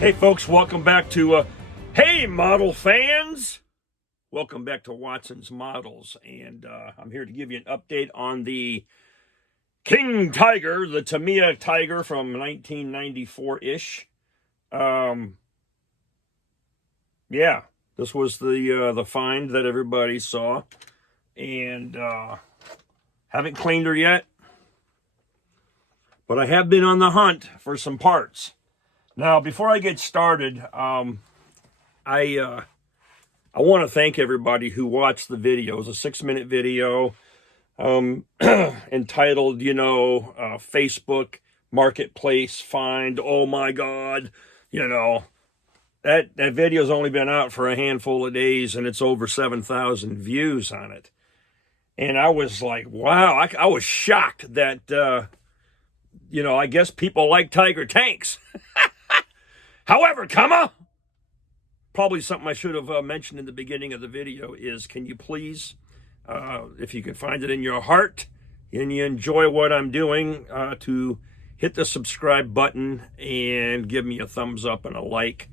Hey folks, welcome back to Hey Model Fans. Welcome back to Watson's Models, and I'm here to give you an update on the King Tiger, the Tamiya Tiger from 1994-ish. Yeah, this was the find that everybody saw, and haven't cleaned her yet, but I have been on the hunt for some parts. Now, before I get started, I want to thank everybody who watched the video. It was a 6-minute video entitled, Facebook Marketplace Find. Oh my God, that video's only been out for a handful of days, and it's over 7,000 views on it. And I was like, wow, I was shocked that, I guess people like Tiger tanks. However, probably something I should have mentioned in the beginning of the video is, can you please, if you can find it in your heart and you enjoy what I'm doing, to hit the subscribe button and give me a thumbs up and a like,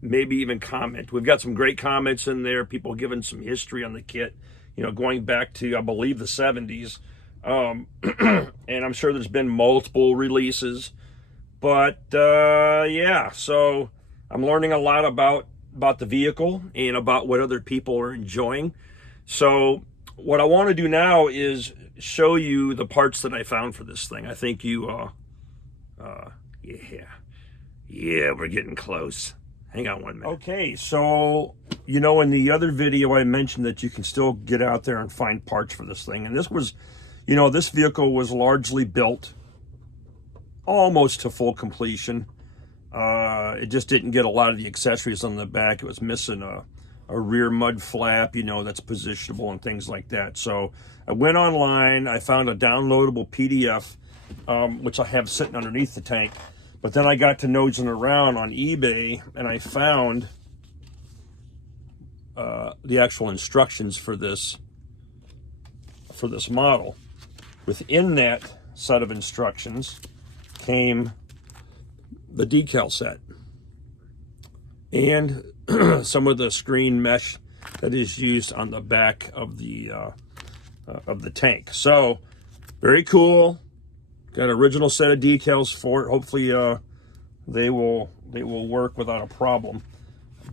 maybe even comment. We've got some great comments in there, people giving some history on the kit, going back to, I believe, the 70s. And I'm sure there's been multiple releases. But, yeah, so I'm learning a lot about the vehicle and about what other people are enjoying. So what I want to do now is show you the parts that I found for this thing. I think you, yeah, we're getting close. Hang on 1 minute. Okay, so, in the other video I mentioned that you can still get out there and find parts for this thing. And this was, this vehicle was largely built almost to full completion. It just didn't get a lot of the accessories on the back. It was missing a rear mud flap, that's positionable and things like that. So I went online, I found a downloadable PDF, which I have sitting underneath the tank. But then I got to nosing around on eBay, and I found the actual instructions for this model. Within that set of instructions came the decal set and some of the screen mesh that is used on the back of the tank. So very cool. Got an original set of decals for it. Hopefully they will work without a problem.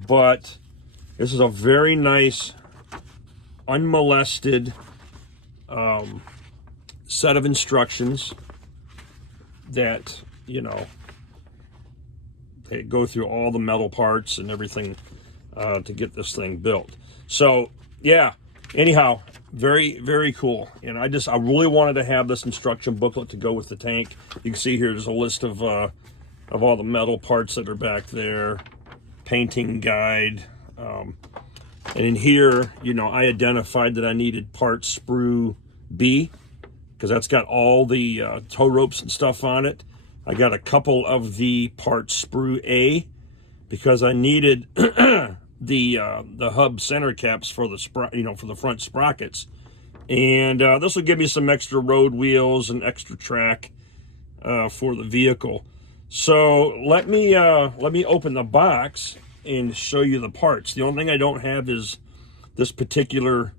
But this is a very nice, unmolested set of instructions that, they go through all the metal parts and everything to get this thing built. So, yeah, anyhow, very, very cool. And I really wanted to have this instruction booklet to go with the tank. You can see here, there's a list of all the metal parts that are back there, painting guide. And in here, I identified that I needed part sprue B, because that's got all the tow ropes and stuff on it. I got a couple of the part sprue A, because I needed the hub center caps for the for the front sprockets, and this will give me some extra road wheels and extra track for the vehicle. So let me open the box and show you the parts. The only thing I don't have is this particular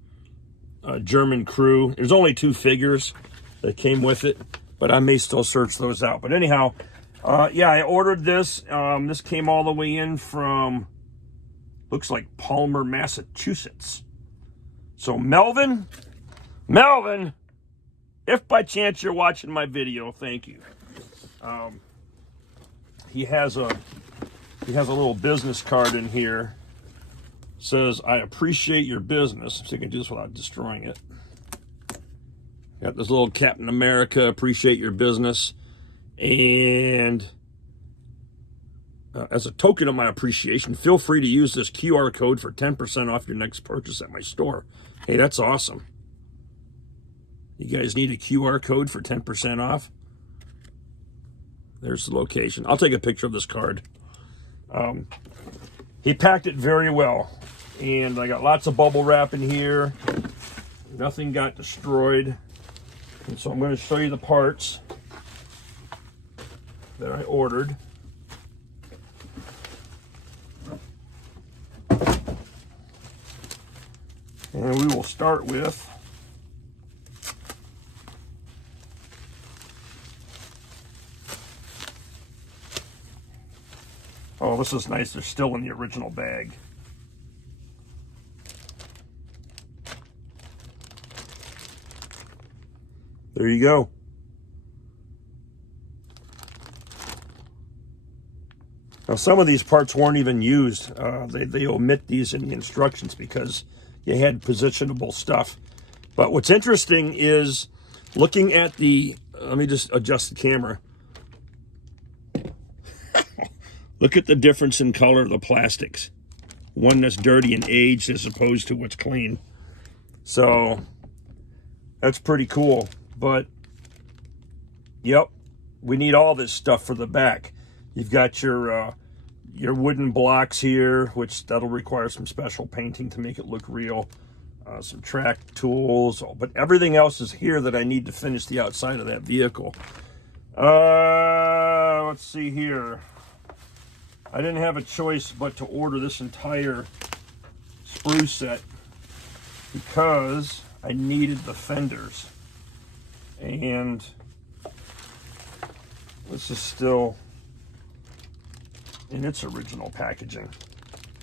German crew. There's only 2 figures that came with it, but I may still search those out. But anyhow, yeah, I ordered this. This came all the way in from, looks like Palmer, Massachusetts. So Melvin, if by chance you're watching my video, thank you. He has a little business card in here. Says, I appreciate your business. So you can do this without destroying it. Got this little Captain America, appreciate your business. And as a token of my appreciation, feel free to use this QR code for 10% off your next purchase at my store. Hey, that's awesome. You guys need a QR code for 10% off? There's the location. I'll take a picture of this card. He packed it very well. And I got lots of bubble wrap in here. Nothing got destroyed. And so I'm going to show you the parts that I ordered. And we will start with oh, this is nice. They're still in the original bag. There you go. Now, some of these parts weren't even used. They omit these in the instructions because you had positionable stuff. But what's interesting is looking at the, let me just adjust the camera. Look at the difference in color of the plastics. One that's dirty and aged as opposed to what's clean. So that's pretty cool. But yep, we need all this stuff for the back. You've got your wooden blocks here, which that'll require some special painting to make it look real. Some track tools, but everything else is here that I need to finish the outside of that vehicle. Let's see here. I didn't have a choice but to order this entire sprue set because I needed the fenders. And this is still in its original packaging.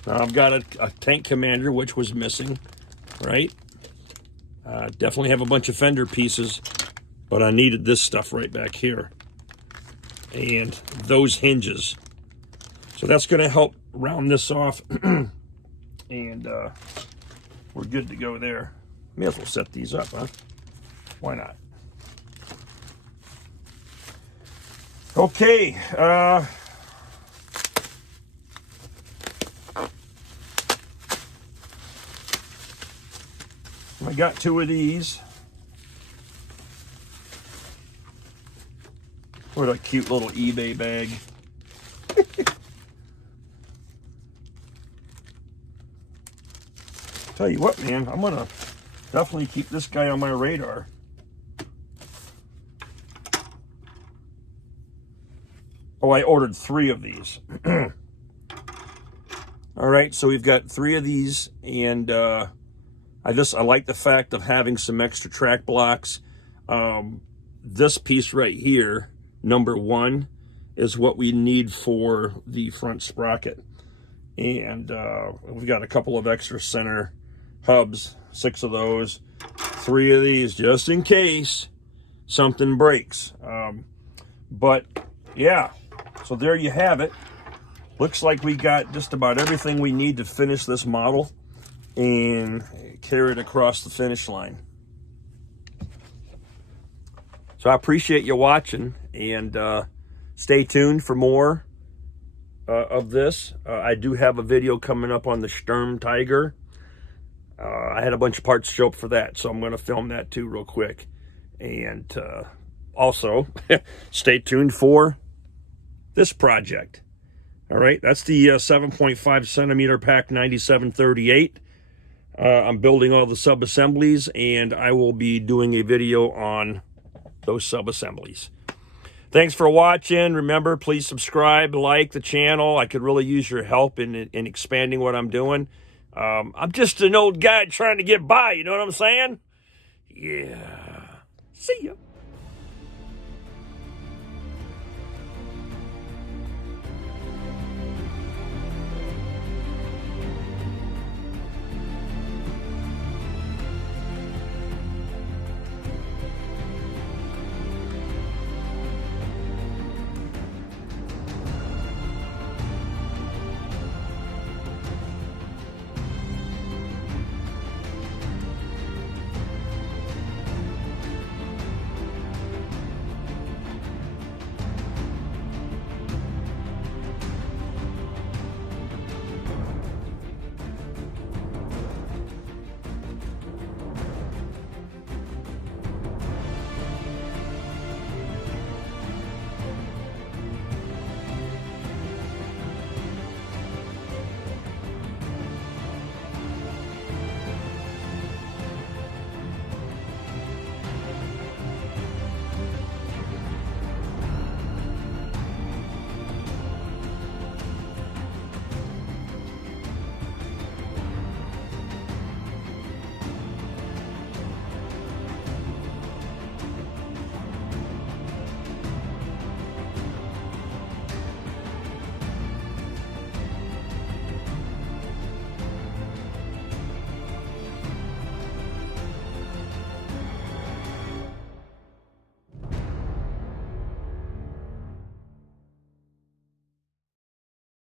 Now I've got a tank commander, which was missing, right? Definitely have a bunch of fender pieces, but I needed this stuff right back here. And those hinges. So that's going to help round this off. And we're good to go there. May as well set these up, huh? Why not? Okay. I got two of these. What a cute little eBay bag. Tell you what, man, I'm gonna definitely keep this guy on my radar. Oh, I ordered 3 of these. All right, so we've got 3 of these, and I like the fact of having some extra track blocks. This piece right here, number 1, is what we need for the front sprocket. And we've got a couple of extra center hubs, 6 of those, 3 of these, just in case something breaks. But yeah, so there you have it. Looks like we got just about everything we need to finish this model and carry it across the finish line. So I appreciate you watching, and stay tuned for more of this. I do have a video coming up on the Sturm Tiger. I had a bunch of parts show up for that, so I'm going to film that too real quick. And also, stay tuned for this project. All right, that's the 7.5 centimeter pack 9738. I'm building all the sub-assemblies, and I will be doing a video on those sub-assemblies. Thanks for watching. Remember, please subscribe, like the channel. I could really use your help in expanding what I'm doing. I'm just an old guy trying to get by, you know what I'm saying? Yeah. See ya.